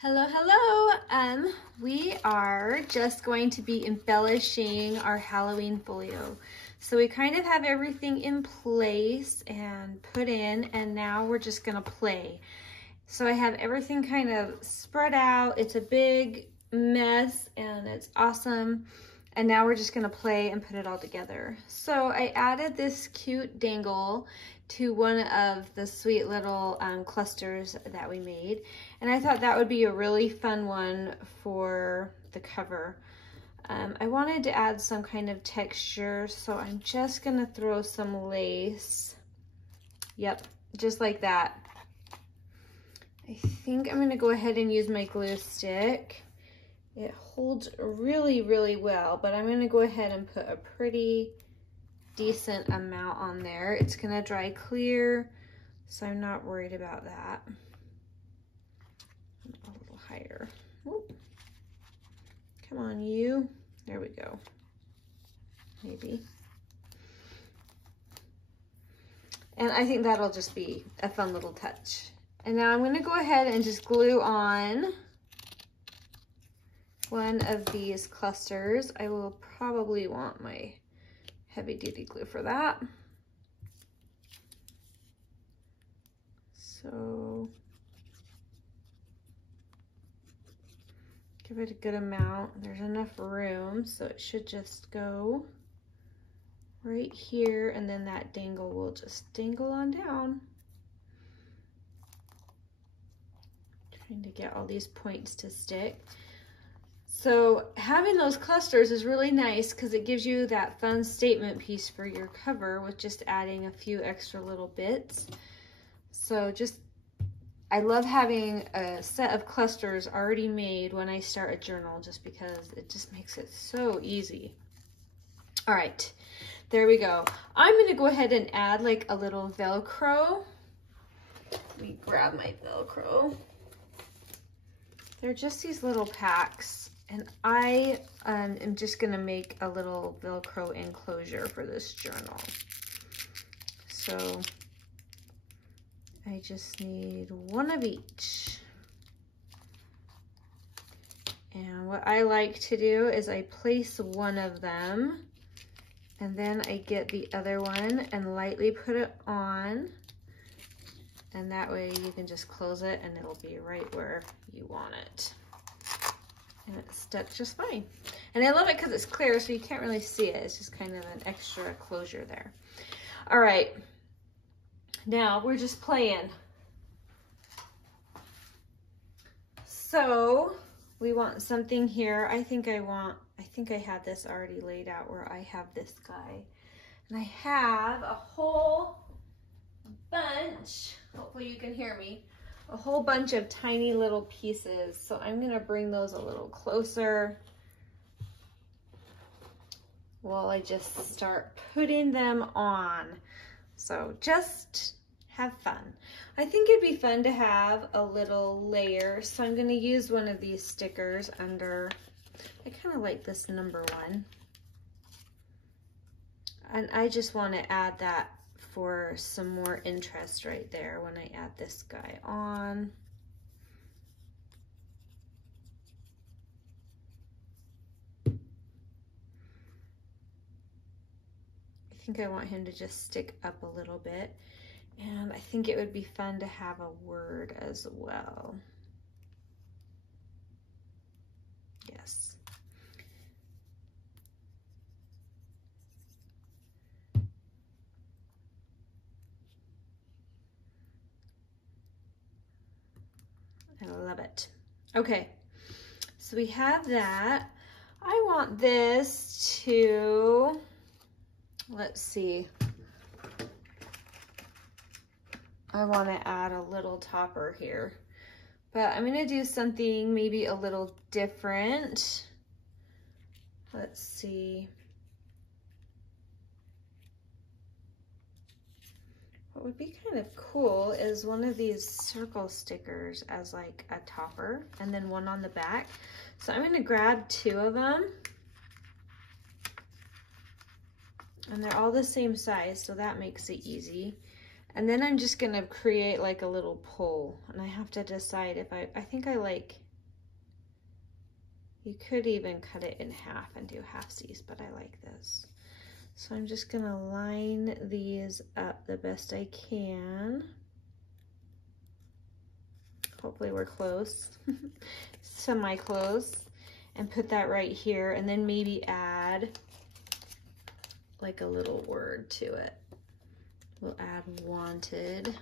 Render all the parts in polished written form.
Hello, hello. We are just going to be embellishing our Halloween folio. So we kind of have everything in place and put in, and now we're just gonna play. So I have everything kind of spread out. It's a big mess and it's awesome. And now we're just gonna play and put it all together. So I added this cute dangle to one of the sweet little clusters that we made. And I thought that would be a really fun one for the cover. I wanted to add some kind of texture, so I'm just gonna throw some lace. Yep, just like that. I think I'm gonna go ahead and use my glue stick. It holds really, really well, but I'm gonna go ahead and put a pretty decent amount on there. It's gonna dry clear, so I'm not worried about that. A little higher. Whoop. Come on, you. There we go. Maybe. And I think that'll just be a fun little touch. And now I'm gonna go ahead and just glue on one of these clusters. I will probably want my heavy duty glue for that. So give it a good amount. There's enough room, so it should just go right here, and then that dangle will just dangle on down. Trying to get all these points to stick. So having those clusters is really nice because it gives you that fun statement piece for your cover with just adding a few extra little bits. So I love having a set of clusters already made when I start a journal, just because it just makes it so easy. All right, there we go. I'm gonna go ahead and add like a little Velcro. Let me grab my Velcro. They're just these little packs, and I am just gonna make a little Velcro enclosure for this journal. So I just need one of each. And what I like to do is I place one of them, and then I get the other one and lightly put it on. And that way you can just close it and it'll be right where you want it. And it's stuck just fine. And I love it because it's clear, so you can't really see it. It's just kind of an extra closure there. All right, now we're just playing. So we want something here. I think I had this already laid out where I have this guy. And I have a whole bunch, hopefully you can hear me, a whole bunch of tiny little pieces. So I'm gonna bring those a little closer while I just start putting them on. So just have fun. I think it'd be fun to have a little layer. So I'm gonna use one of these stickers under, I kind of like this number 1. And I just wanna add that for some more interest right there when I add this guy on. I think I want him to just stick up a little bit, and I think it would be fun to have a word as well. Yes. I love it. Okay, so we have that. I want this to, let's see. I want to add a little topper here, but I'm going to do something maybe a little different. Let's see. What would be kind of cool is one of these circle stickers as like a topper, and then one on the back. So I'm gonna grab 2 of them, and they're all the same size, so that makes it easy. And then I'm just gonna create like a little pole, and I have to decide if I think I like You could even cut it in half and do halfsies, but I like this. So I'm just gonna line these up the best I can. Hopefully we're close, semi-close, and put that right here, and then maybe add like a little word to it. We'll add wanted,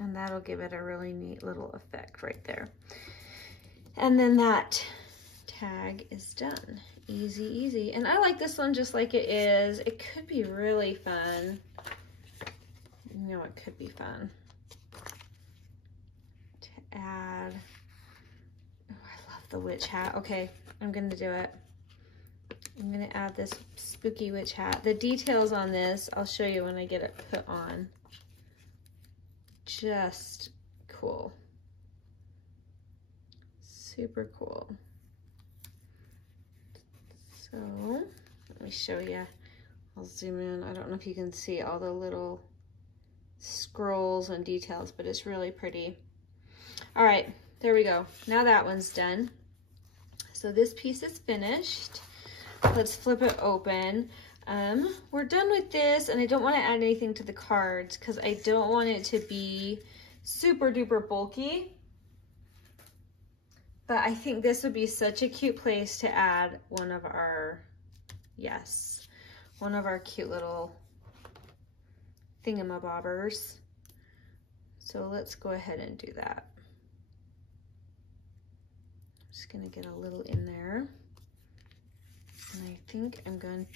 and that'll give it a really neat little effect right there. And then that tag is done. Easy, easy. And I like this one just like it is. It could be really fun. You know, it could be fun to add. Oh, I love the witch hat. Okay, I'm gonna do it. I'm gonna add this spooky witch hat. The details on this, I'll show you when I get it put on. Just cool. Super cool. So, let me show you. I'll zoom in. I don't know if you can see all the little scrolls and details, but it's really pretty. All right, there we go. Now that one's done. So this piece is finished. Let's flip it open. We're done with this, and I don't want to add anything to the cards because I don't want it to be super duper bulky. But I think this would be such a cute place to add one of our, yes, one of our cute little thingamabobbers. So let's go ahead and do that. I'm just gonna get a little in there. And I think I'm gonna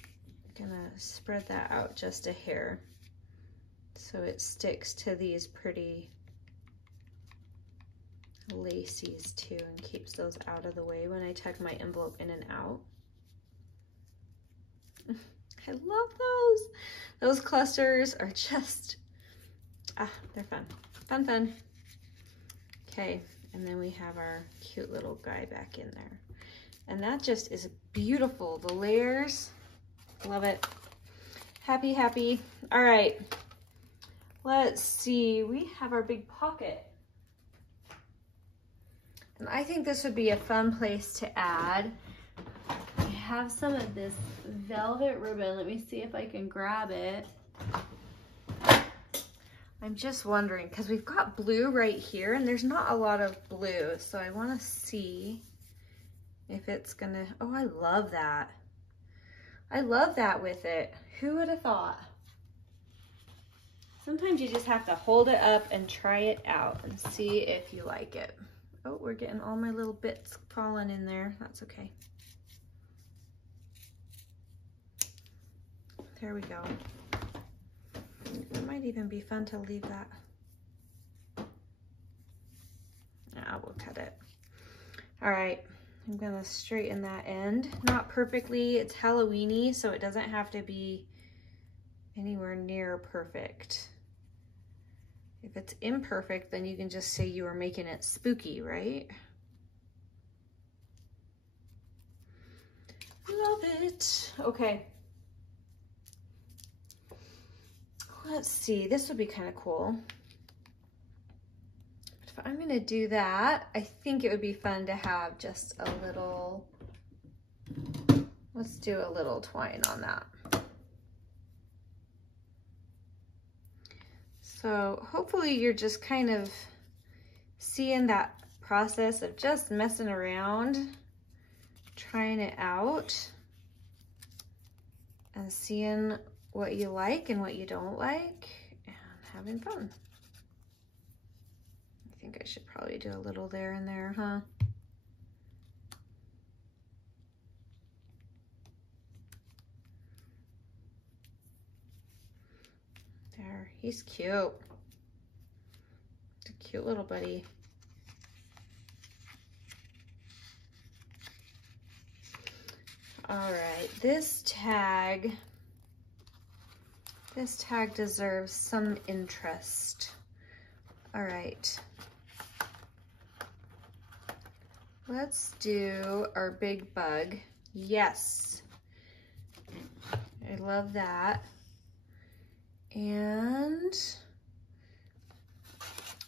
spread that out just a hair so it sticks to these pretty lacies too and keeps those out of the way when I tuck my envelope in and out. I love those. Those clusters are just, they're fun. Fun, fun. Okay, and then we have our cute little guy back in there. And that just is beautiful. The layers, love it. Happy, happy. All right, let's see. We have our big pocket. And I think this would be a fun place to add. I have some of this velvet ribbon. Let me see if I can grab it. I'm just wondering, because we've got blue right here and there's not a lot of blue. So I want to see if it's gonna, oh, I love that. I love that with it. Who would have thought? Sometimes you just have to hold it up and try it out and see if you like it. Oh, we're getting all my little bits falling in there. That's okay. There we go. It might even be fun to leave that. Nah, we'll cut it. All right, I'm gonna straighten that end. Not perfectly, it's Halloween-y, so it doesn't have to be anywhere near perfect. If it's imperfect, then you can just say you were making it spooky, right? Love it. Okay. Let's see, this would be kind of cool. If I'm gonna do that, I think it would be fun to have just a little, let's do a little twine on that. So hopefully you're just kind of seeing that process of just messing around, trying it out, and seeing what you like and what you don't like, and having fun. I think I should probably do a little there and there, huh? There, he's cute. It's a cute little buddy. All right, this tag deserves some interest. All right. Let's do our big bug. Yes. I love that. And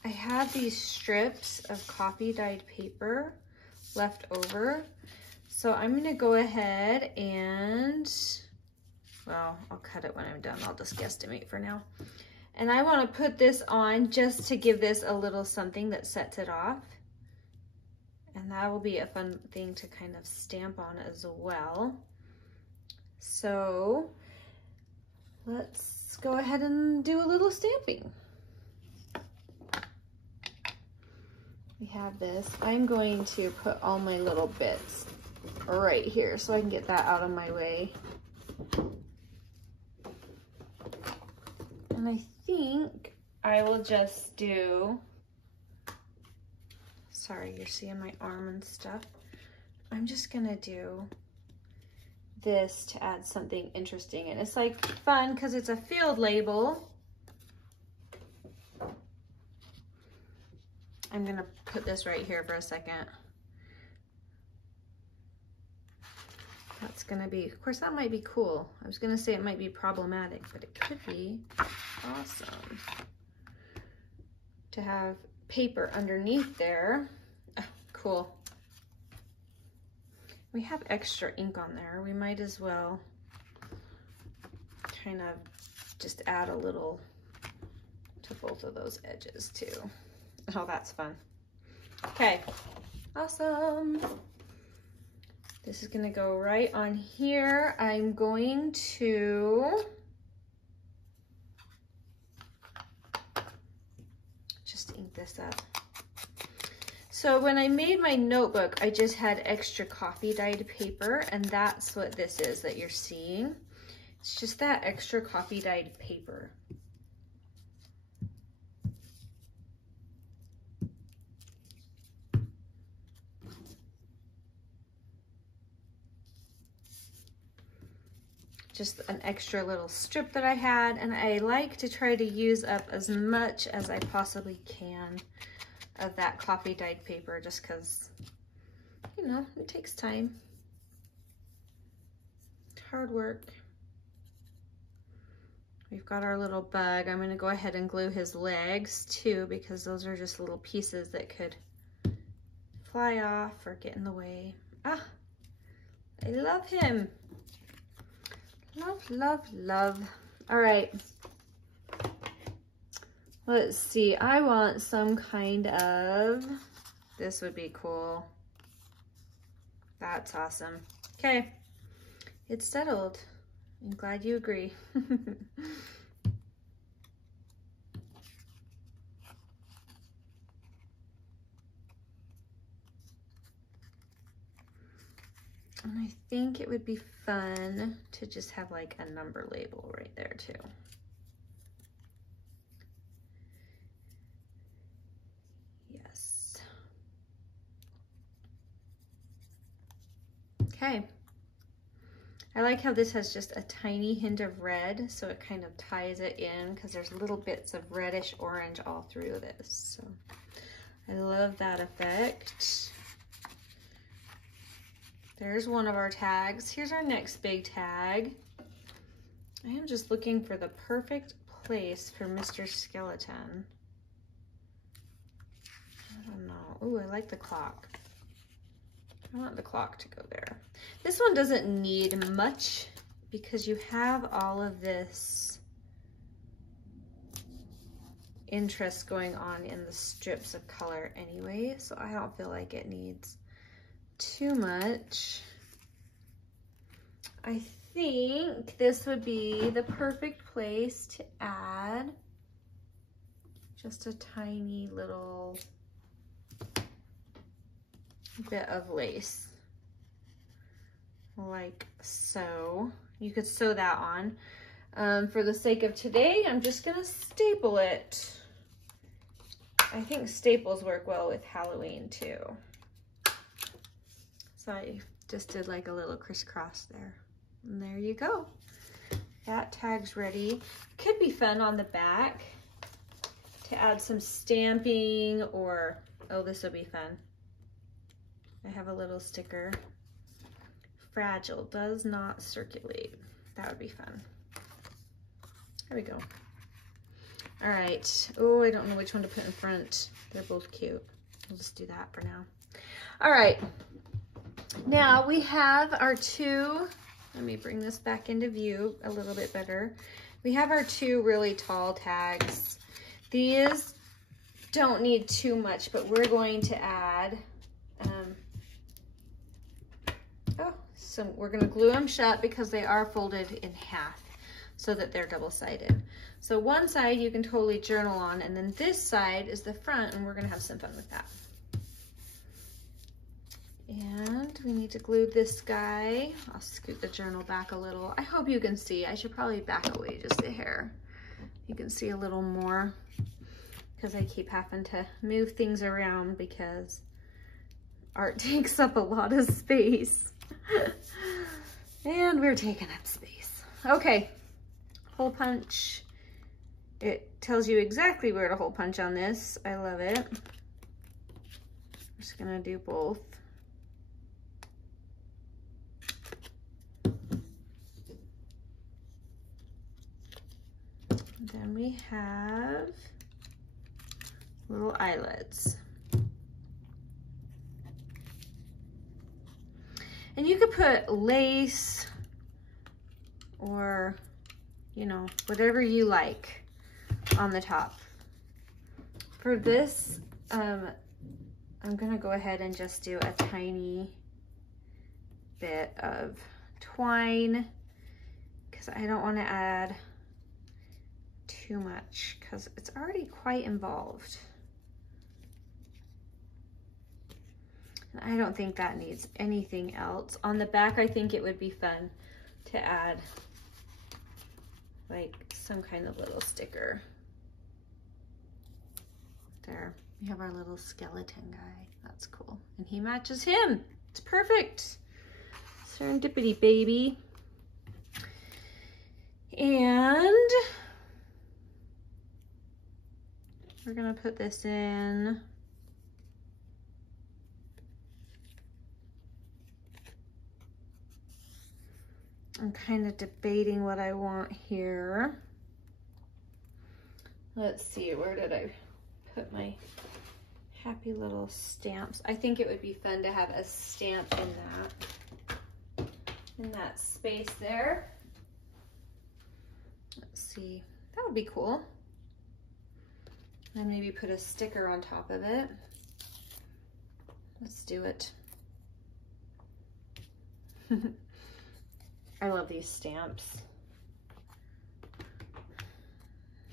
I have these strips of coffee dyed paper left over. So I'm gonna go ahead and, well, I'll cut it when I'm done. I'll just guesstimate for now. And I wanna put this on just to give this a little something that sets it off. And that will be a fun thing to kind of stamp on as well. So let's go ahead and do a little stamping. We have this. I'm going to put all my little bits right here so I can get that out of my way. And I think I will just do, sorry, you're seeing my arm and stuff. I'm just gonna do this to add something interesting. And it's like fun because it's a field label. I'm gonna put this right here for a second. That's gonna be, of course that might be cool. I was gonna say it might be problematic, but it could be awesome to have paper underneath there. Oh, cool. We have extra ink on there. We might as well kind of just add a little to both of those edges too. Oh, that's fun. Okay, awesome. This is gonna go right on here. I'm going to just ink this up. So when I made my notebook, I just had extra coffee dyed paper, and that's what this is that you're seeing. It's just that extra coffee dyed paper. Just an extra little strip that I had, and I like to try to use up as much as I possibly can of that coffee dyed paper, just because, you know, it takes time. It's hard work. We've got our little bug. I'm gonna go ahead and glue his legs too, because those are just little pieces that could fly off or get in the way. Ah, I love him. Love, love, love. All right. Let's see. I want some kind of, this would be cool. That's awesome. Okay. It's settled. I'm glad you agree. And I think it would be fun to just have like a number label right there too. Yes. Okay. I like how this has just a tiny hint of red, so it kind of ties it in because there's little bits of reddish orange all through this. So I love that effect. There's one of our tags. Here's our next big tag. I am just looking for the perfect place for Mr. Skeleton. I don't know. Ooh, I like the clock. I want the clock to go there. This one doesn't need much because you have all of this interest going on in the strips of color anyway, so I don't feel like it needs too much. I think this would be the perfect place to add just a tiny little bit of lace, like so. You could sew that on. For the sake of today, I'm just gonna staple it. I think staples work well with Halloween too. So I just did like a little crisscross there. And there you go. That tag's ready. Could be fun on the back to add some stamping or, oh, this will be fun. I have a little sticker. Fragile, does not circulate. That would be fun. There we go. All right. Oh, I don't know which one to put in front. They're both cute. We'll just do that for now. All right. Now we have our two, let me bring this back into view a little bit better. We have our two really tall tags. These don't need too much, but we're going to add, we're gonna glue them shut because they are folded in half so that they're double-sided. So one side you can totally journal on, and then this side is the front, and we're gonna have some fun with that. And we need to glue this guy. I'll scoot the journal back a little. I hope you can see. I should probably back away just a hair. You can see a little more because I keep having to move things around because art takes up a lot of space. And we're taking up space. Okay, hole punch. It tells you exactly where to hole punch on this. I love it. I'm just gonna do both. Then we have little eyelets. And you could put lace or, you know, whatever you like on the top. For this, I'm gonna go ahead and just do a tiny bit of twine because I don't want to add too much because it's already quite involved. And I don't think that needs anything else. On the back, I think it would be fun to add like some kind of little sticker. There, we have our little skeleton guy. That's cool. And he matches him. It's perfect. Serendipity, baby. And we're gonna put this in. I'm kind of debating what I want here. Let's see, where did I put my happy little stamps? I think it would be fun to have a stamp in that space there. Let's see, that would be cool. And maybe put a sticker on top of it. Let's do it. I love these stamps.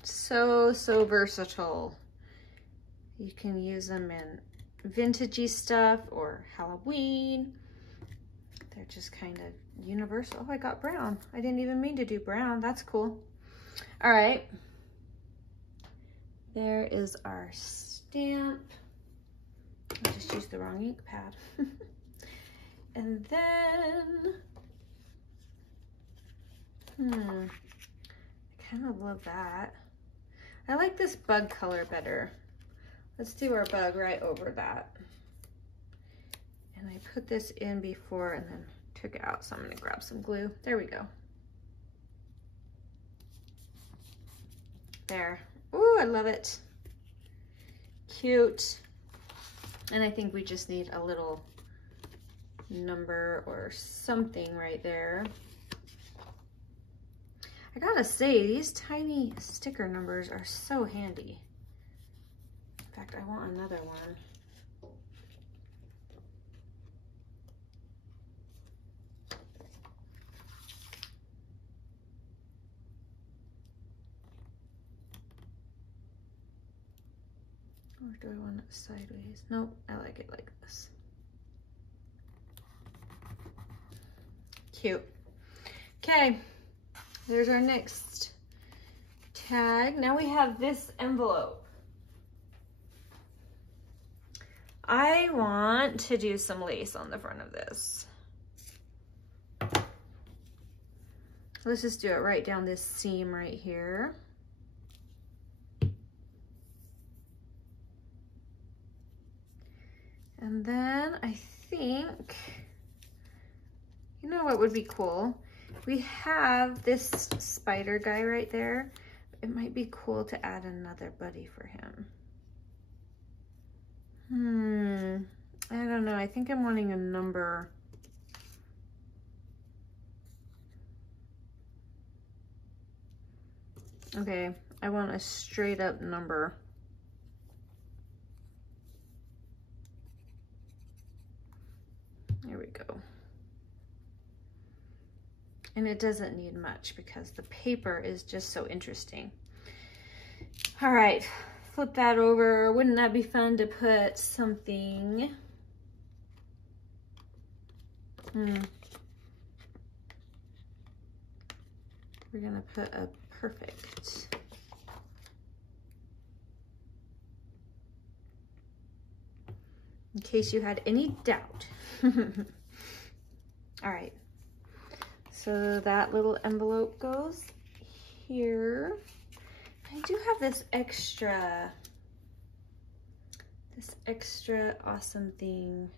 So versatile. You can use them in vintagey stuff or Halloween. They're just kind of universal. Oh, I got brown. I didn't even mean to do brown. That's cool. All right. There is our stamp. I just used the wrong ink pad. And then, I kind of love that. I like this bug color better. Let's do our bug right over that. And I put this in before and then took it out, so I'm gonna grab some glue. There we go. There. Ooh, I love it. Cute. And I think we just need a little number or something right there. I gotta say, these tiny sticker numbers are so handy. In fact, I want another one. Or do I want it sideways? Nope, I like it like this. Cute. Okay, there's our next tag. Now we have this envelope. I want to do some lace on the front of this. Let's just do it right down this seam right here. And then I think, you know what would be cool? We have this spider guy right there. it might be cool to add another buddy for him. I don't know. I think I'm wanting a number. Okay, I want a straight up number. There we go. And it doesn't need much because the paper is just so interesting. All right, flip that over. Wouldn't that be fun to put something? We're gonna put a perfect. In case you had any doubt. All right, so that little envelope goes here. I do have this extra awesome thing.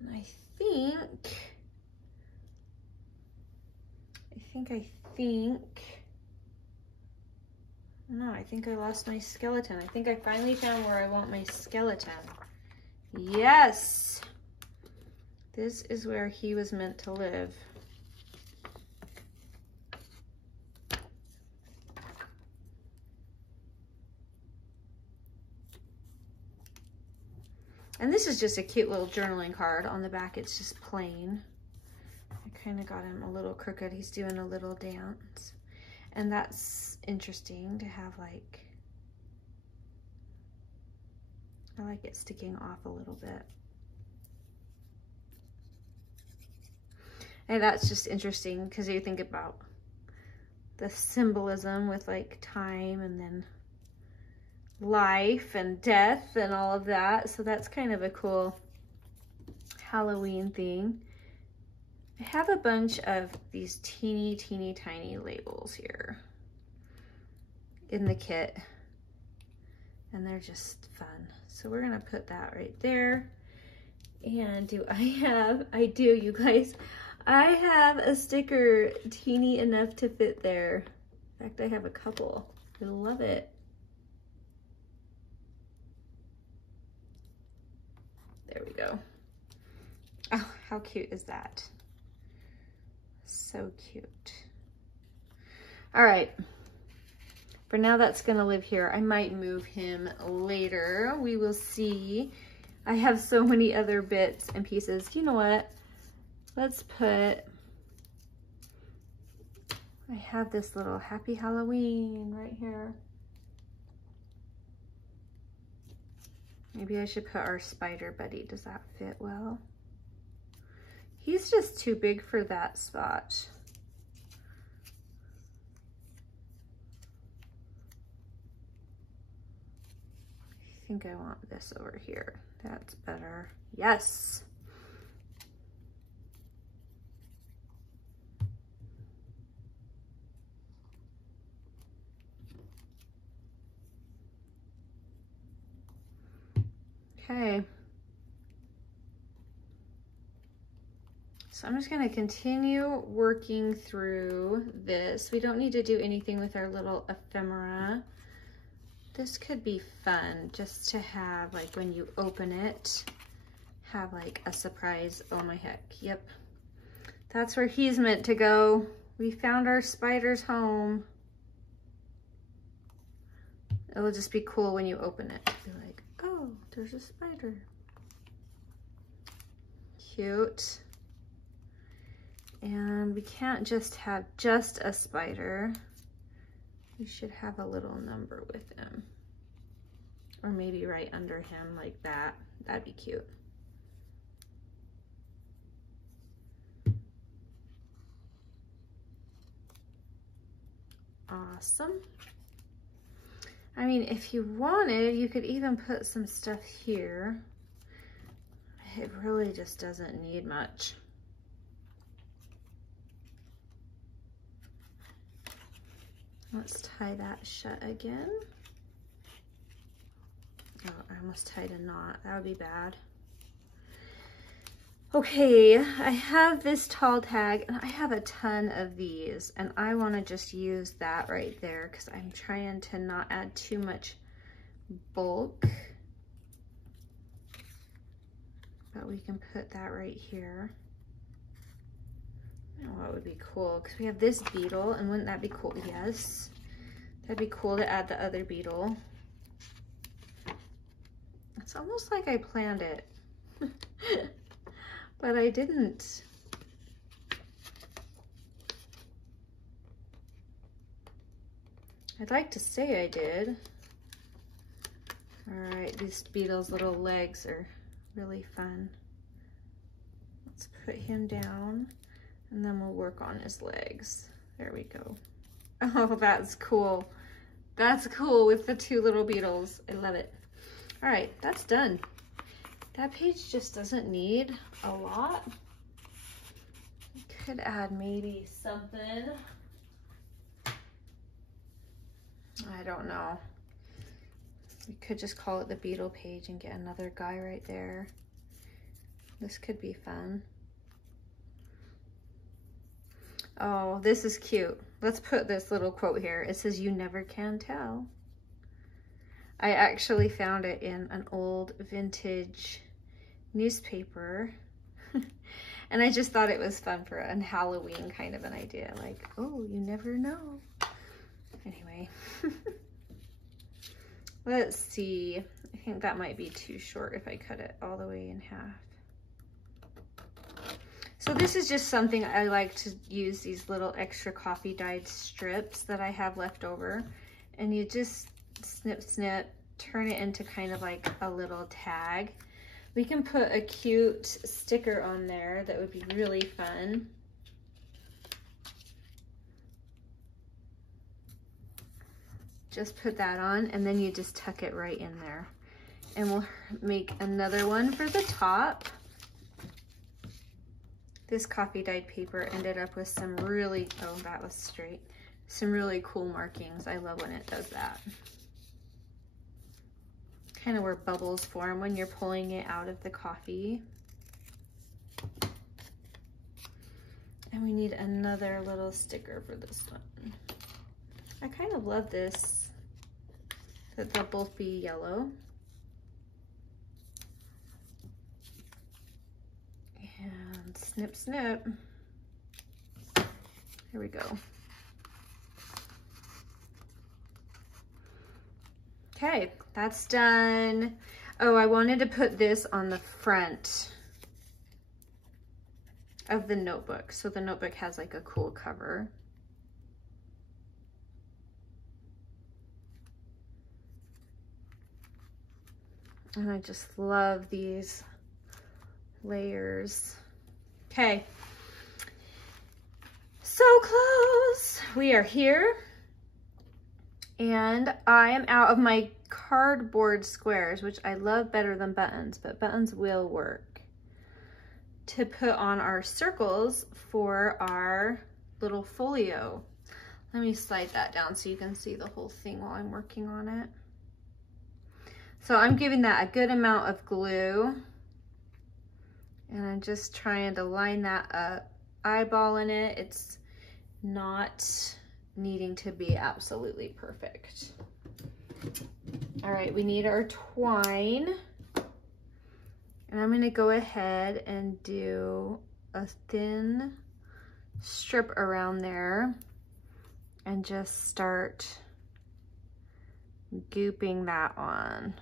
And I think I lost my skeleton. I think I finally found where I want my skeleton. Yes, this is where he was meant to live. And this is just a cute little journaling card. On the back, it's just plain. I kind of got him a little crooked. He's doing a little dance. And that's interesting to have, like, I like it sticking off a little bit. And that's just interesting because you think about the symbolism with like time and then life and death and all of that. So that's kind of a cool Halloween thing. I have a bunch of these teeny tiny labels here in the kit, and they're just fun. So we're gonna put that right there. And I do, you guys, I have a sticker teeny enough to fit there. In fact, I have a couple. I love it. There we go. Oh, how cute is that? So cute. All right. For now, that's gonna live here. I might move him later. We will see. I have so many other bits and pieces. You know what? Let's put, I have this little Happy Halloween right here. Maybe I should put our spider buddy. Does that fit well? He's just too big for that spot. I think I want this over here. That's better. Yes. Okay. So I'm just going to continue working through this. We don't need to do anything with our little ephemera. This could be fun just to have, like, when you open it, have like a surprise. Oh my heck. Yep. That's where he's meant to go. We found our spider's home. It'll just be cool when you open it. Be like, oh, there's a spider. Cute. And we can't just have just a spider. We should have a little number with him. Or maybe right under him like that. That'd be cute. Awesome. I mean, if you wanted, you could even put some stuff here. It really just doesn't need much. Let's tie that shut again. Oh, I almost tied a knot. That would be bad. Okay, I have this tall tag and I have a ton of these and I want to just use that right there because I'm trying to not add too much bulk. But we can put that right here. Oh, that would be cool because we have this beetle, and wouldn't that be cool? Yes, that'd be cool to add the other beetle. It's almost like I planned it, but I didn't. I'd like to say I did. All right, this beetle's little legs are really fun. Let's put him down and then we'll work on his legs. There we go. Oh, that's cool. That's cool with the two little beetles. I love it. All right, that's done. That page just doesn't need a lot. I could add maybe something. I don't know. We could just call it the beetle page and get another guy right there. This could be fun. Oh, this is cute. Let's put this little quote here. It says, "You never can tell." I actually found it in an old vintage newspaper. And I just thought it was fun for a Halloween kind of an idea. Like, oh, you never know. Anyway. Let's see. I think that might be too short if I cut it all the way in half. So this is just something I like to use, these little extra coffee dyed strips that I have left over. And you just snip, snip, turn it into kind of like a little tag. We can put a cute sticker on there that would be really fun. Just put that on and then you just tuck it right in there. And we'll make another one for the top. This coffee dyed paper ended up with some really, oh, that was straight. Some really cool markings. I love when it does that. Kind of where bubbles form when you're pulling it out of the coffee. And we need another little sticker for this one. I kind of love this, that they'll both be yellow. And snip, snip. Here we go. Okay, that's done. Oh, I wanted to put this on the front of the notebook. So the notebook has like a cool cover. And I just love these layers. Okay, so close. We are here. And I am out of my cardboard squares, which I love better than buttons, but buttons will work, to put on our circles for our little folio. Let me slide that down so you can see the whole thing while I'm working on it. So I'm giving that a good amount of glue. And I'm just trying to line that up, eyeballing it. It's not needing to be absolutely perfect. All right, we need our twine. And I'm gonna go ahead and do a thin strip around there and just start gooping that on.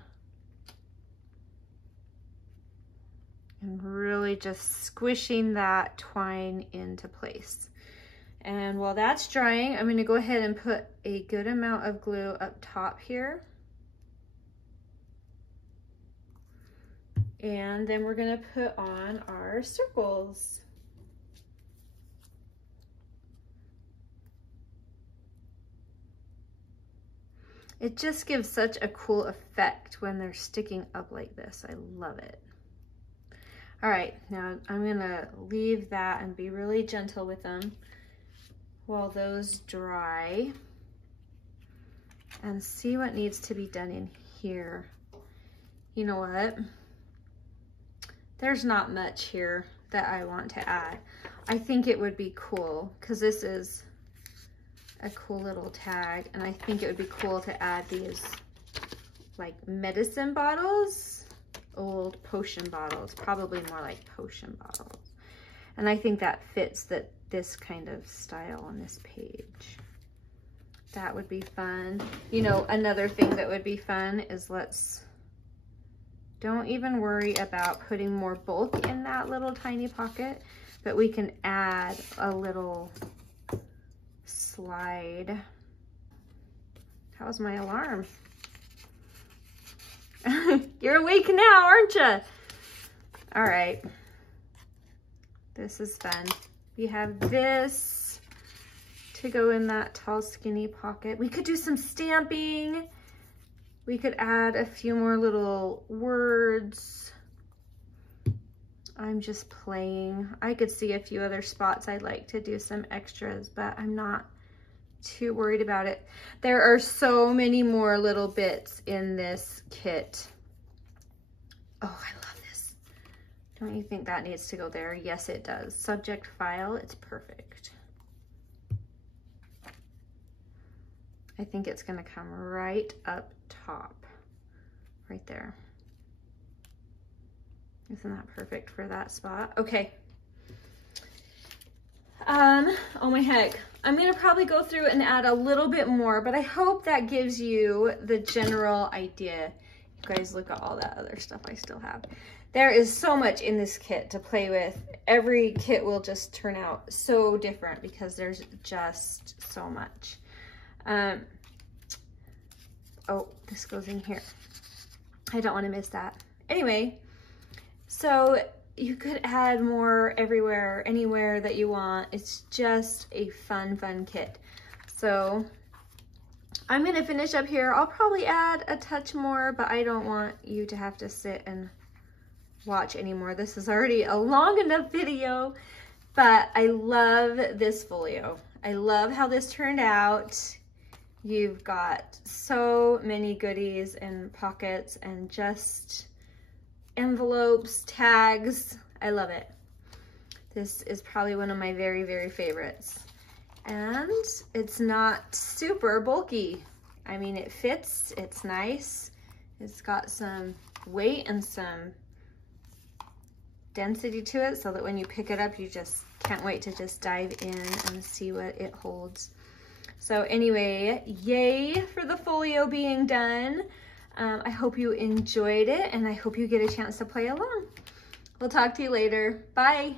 And really just squishing that twine into place. And while that's drying, I'm gonna go ahead and put a good amount of glue up top here. And then we're gonna put on our circles. It just gives such a cool effect when they're sticking up like this. I love it. All right, now I'm gonna leave that and be really gentle with them while those dry and see what needs to be done in here. You know what? There's not much here. that I want to add. I think it would be cool because this is a cool little tag, and I think it would be cool to add these like medicine bottles, old potion bottles, probably more like potion bottles. And I think that fits this kind of style on this page. That would be fun. You know, another thing that would be fun is don't even worry about putting more bulk in that little tiny pocket, but we can add a little slide. How's my alarm? You're awake now, aren't you? All right. This is fun. We have this to go in that tall, skinny pocket. We could do some stamping. We could add a few more little words. I'm just playing. I could see a few other spots I'd like to do some extras, but I'm not too worried about it. There are so many more little bits in this kit. Oh, I love this. Don't you think that needs to go there? Yes, it does. Subject file, it's perfect. I think it's gonna come right up top, right there. Isn't that perfect for that spot? Okay. Oh my heck. I'm gonna probably go through and add a little bit more, but I hope that gives you the general idea. You guys, look at all that other stuff I still have. There is so much in this kit to play with. Every kit will just turn out so different because there's just so much. Oh, this goes in here. I don't want to miss that. Anyway, so you could add more everywhere, anywhere that you want. It's just a fun, fun kit. So I'm gonna finish up here. I'll probably add a touch more, but I don't want you to have to sit and watch anymore. This is already a long enough video, but I love this folio. I love how this turned out. You've got so many goodies and pockets and just envelopes, tags. I love it. This is probably one of my very, very favorites. And it's not super bulky. I mean, it fits, it's nice. It's got some weight and some density to it so that when you pick it up, you just can't wait to just dive in and see what it holds. So anyway, yay for the folio being done. I hope you enjoyed it and I hope you get a chance to play along. We'll talk to you later. Bye.